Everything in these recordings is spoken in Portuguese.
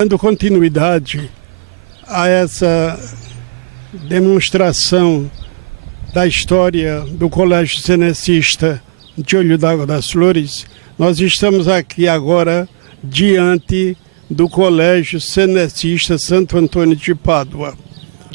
Dando continuidade a essa demonstração da história do Colégio Cenecista de Olho d'Água das Flores, nós estamos aqui agora diante do Colégio Cenecista Santo Antônio de Pádua.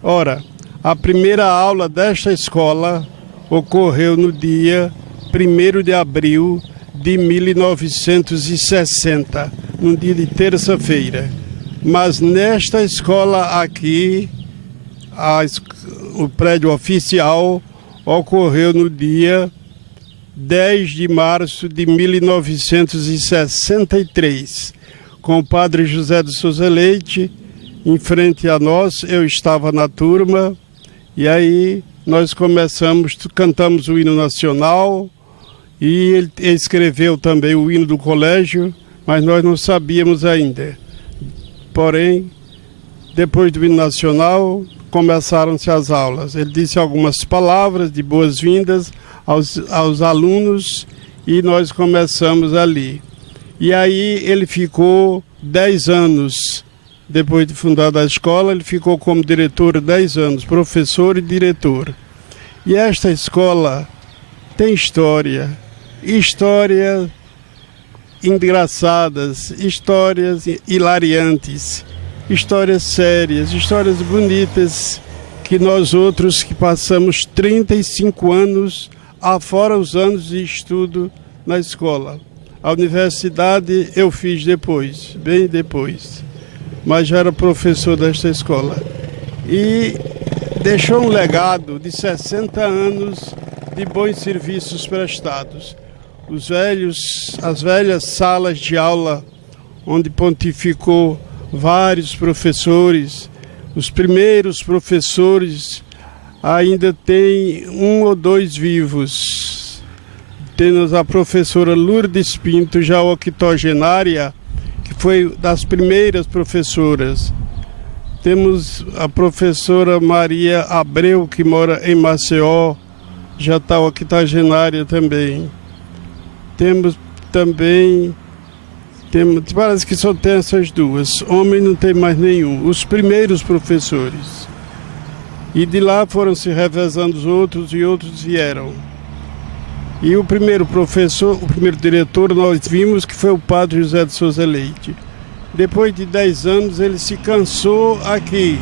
Ora, a primeira aula desta escola ocorreu no dia 1º de abril de 1960, num dia de terça-feira. Mas nesta escola aqui, o prédio oficial ocorreu no dia 10 de março de 1963, com o padre José de Souza Leite em frente a nós. Eu estava na turma e aí nós cantamos o hino nacional e ele escreveu também o hino do colégio, mas nós não sabíamos ainda. Porém, depois do hino nacional, começaram-se as aulas. Ele disse algumas palavras de boas-vindas aos alunos e nós começamos ali. E aí ele ficou 10 anos, depois de fundada a escola, ele ficou como diretor 10 anos, professor e diretor. E esta escola tem histórias engraçadas, histórias hilariantes, histórias sérias, histórias bonitas, que nós outros que passamos 35 anos, afora os anos de estudo na escola. A universidade eu fiz depois, bem depois, mas já era professor desta escola. E deixou um legado de 60 anos de bons serviços prestados. As velhas salas de aula, onde pontificou vários professores, os primeiros professores ainda tem 1 ou 2 vivos. Temos a professora Lourdes Pinto, já octogenária, que foi das primeiras professoras. Temos a professora Maria Abreu, que mora em Maceió, já está octogenária também. Temos também, parece que só tem essas duas, homem não tem mais nenhum, os primeiros professores. E de lá foram se revezando os outros e outros vieram. E o primeiro professor, o primeiro diretor, nós vimos que foi o padre José de Souza Leite. Depois de 10 anos ele se cansou aqui,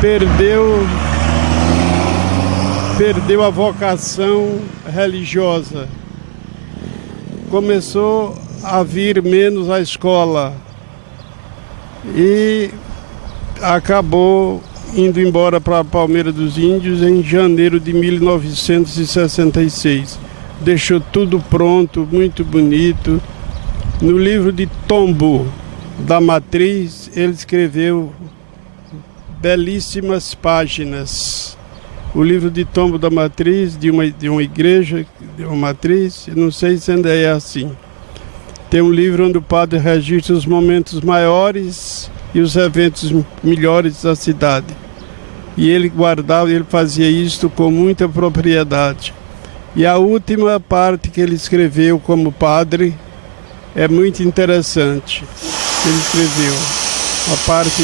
perdeu a vocação religiosa, começou a vir menos à escola e acabou indo embora para Palmeira dos Índios em janeiro de 1966. Deixou tudo pronto, muito bonito. No livro de Tombo da Matriz, ele escreveu belíssimas páginas. O livro de Tombo da Matriz, de uma igreja, de uma matriz, não sei se ainda é assim. Tem um livro onde o padre registra os momentos maiores e os eventos melhores da cidade. E ele guardava, ele fazia isto com muita propriedade. E a última parte que ele escreveu como padre é muito interessante. Ele escreveu a parte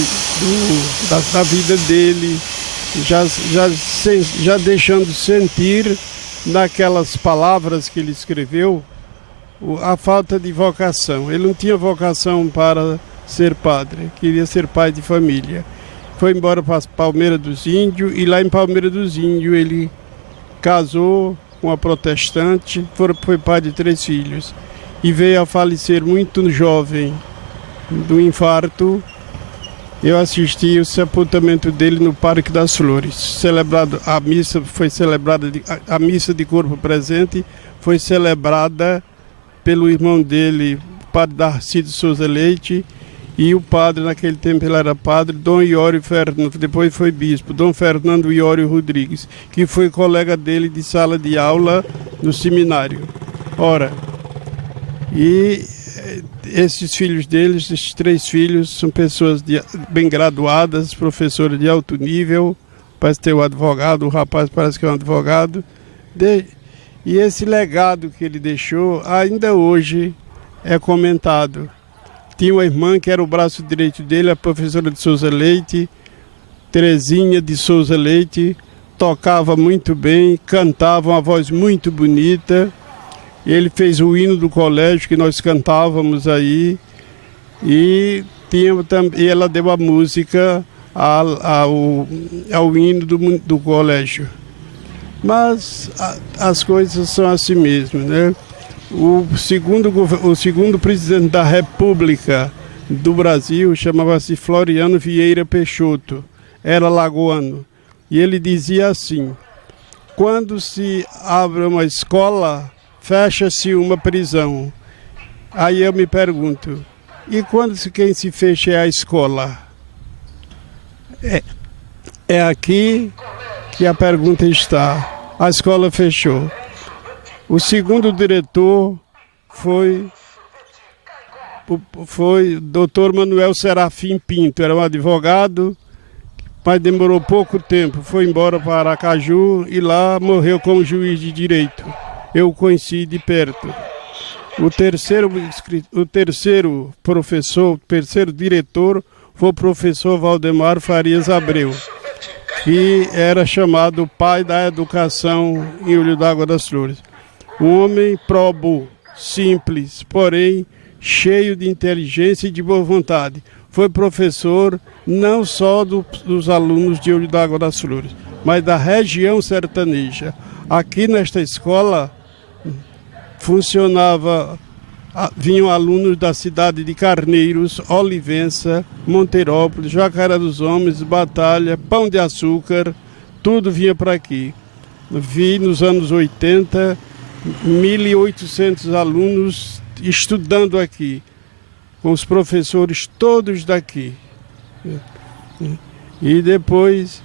da vida dele, já deixando sentir naquelas palavras que ele escreveu a falta de vocação. Ele não tinha vocação para ser padre, queria ser pai de família. Foi embora para Palmeira dos Índios e lá em Palmeira dos Índios ele casou com uma protestante, foi pai de 3 filhos e veio a falecer muito jovem do infarto. Eu assisti o sepultamento dele no Parque das Flores. A missa de corpo presente foi celebrada pelo irmão dele, o padre Darcy de Souza Leite, e o padre, naquele tempo ele era padre, Dom Iório Fernando, depois foi bispo, Dom Fernando Iório Rodrigues, que foi colega dele de sala de aula no seminário. Ora, e esses filhos deles, esses 3 filhos, são pessoas bem graduadas, professores de alto nível, parece ter um advogado, o rapaz parece que é um advogado. E esse legado que ele deixou, ainda hoje é comentado. Tinha uma irmã que era o braço direito dele, a professora de Souza Leite, Terezinha de Souza Leite, tocava muito bem, cantava, uma voz muito bonita. E ele fez o hino do colégio que nós cantávamos aí. E ela deu a música ao hino do colégio. Mas as coisas são assim mesmo, né? O segundo presidente da República do Brasil chamava-se Floriano Vieira Peixoto, era lagoano. E ele dizia assim: quando se abre uma escola, fecha-se uma prisão. Aí eu me pergunto, e quando quem se fecha é a escola? É aqui que a pergunta está. A escola fechou. O segundo diretor foi o doutor Manuel Serafim Pinto, era um advogado, mas demorou pouco tempo, foi embora para Aracaju e lá morreu como juiz de direito. Eu o conheci de perto. O terceiro diretor foi o professor Valdemar Farias Abreu, que era chamado pai da educação em Olho d'Água das Flores. Um homem probo, simples, porém cheio de inteligência e de boa vontade. Foi professor não só dos alunos de Olho d'Água das Flores, mas da região sertaneja. Aqui nesta escola vinham alunos da cidade de Carneiros, Olivença, Monteirópolis, Jacaré dos Homens, Batalha, Pão de Açúcar, tudo vinha para aqui. Vi nos anos 80, 1.800 alunos estudando aqui, com os professores todos daqui. E depois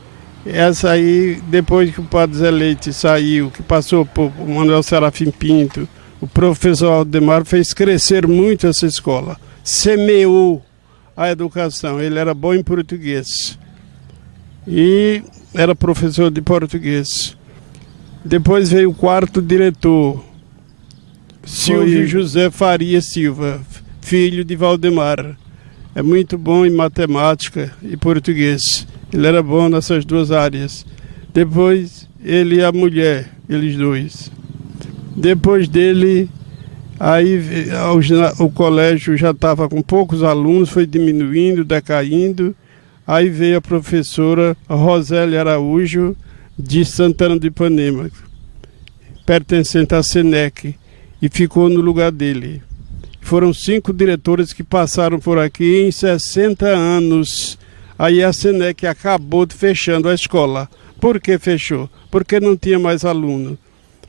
que o Padre Zé Leite saiu, que passou por Manuel Serafim Pinto, o professor Aldemar fez crescer muito essa escola, semeou a educação. Ele era bom em português e era professor de português. Depois veio o quarto diretor, Silvio José Faria Silva, filho de Valdemar. É muito bom em matemática e português. Ele era bom nessas duas áreas. Depois ele e a mulher, eles dois. Depois dele, aí o colégio já estava com poucos alunos, foi diminuindo, decaindo. Aí veio a professora Rosélia Araújo, de Santana do Ipanema, pertencente à SENEC, e ficou no lugar dele. Foram 5 diretores que passaram por aqui em 60 anos. Aí a SENEC acabou fechando a escola. Por que fechou? Porque não tinha mais aluno.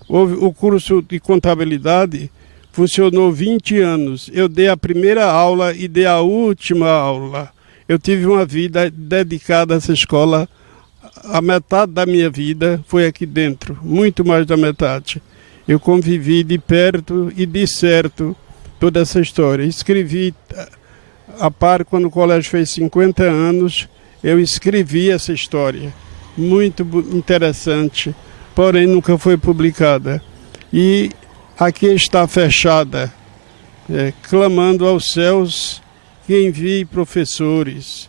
O curso de contabilidade funcionou 20 anos. Eu dei a primeira aula e dei a última aula. Eu tive uma vida dedicada a essa escola. A metade da minha vida foi aqui dentro, muito mais da metade. Eu convivi de perto e de certo toda essa história. Escrevi, a par, quando o colégio fez 50 anos, eu escrevi essa história. Muito interessante, porém nunca foi publicada. E aqui está fechada, clamando aos céus que envie professores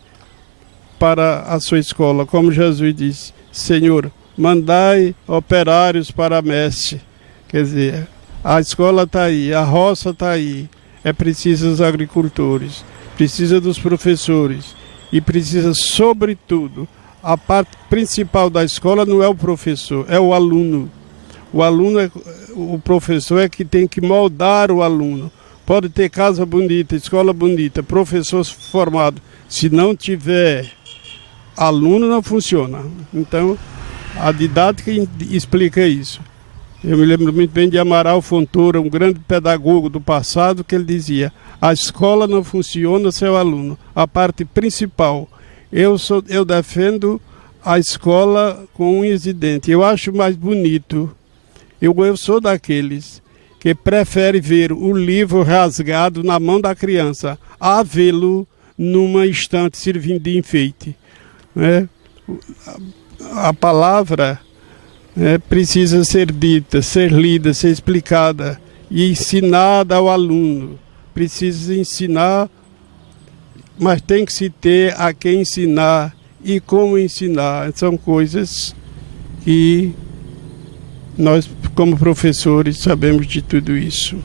para a sua escola. Como Jesus disse: Senhor, mandai operários para a messe. Quer dizer, a escola está aí, a roça está aí. É preciso dos agricultores, precisa dos professores e precisa, sobretudo, a parte principal da escola não é o professor, é o aluno. O professor é que tem que moldar o aluno. Pode ter casa bonita, escola bonita, professor formado. Se não tiver aluno, não funciona. Então, a didática explica isso. Eu me lembro muito bem de Amaral Fontoura, um grande pedagogo do passado, que ele dizia: a escola não funciona sem o aluno. A parte principal. Eu defendo a escola com unhas e dentes. Eu acho mais bonito. Eu sou daqueles que prefere ver o livro rasgado na mão da criança a vê-lo numa estante servindo de enfeite. A palavra precisa ser dita, ser lida, ser explicada e ensinada ao aluno. Precisa ensinar mas tem que se ter a quem ensinar e como ensinar. São coisas que nós, como professores, sabemos de tudo isso.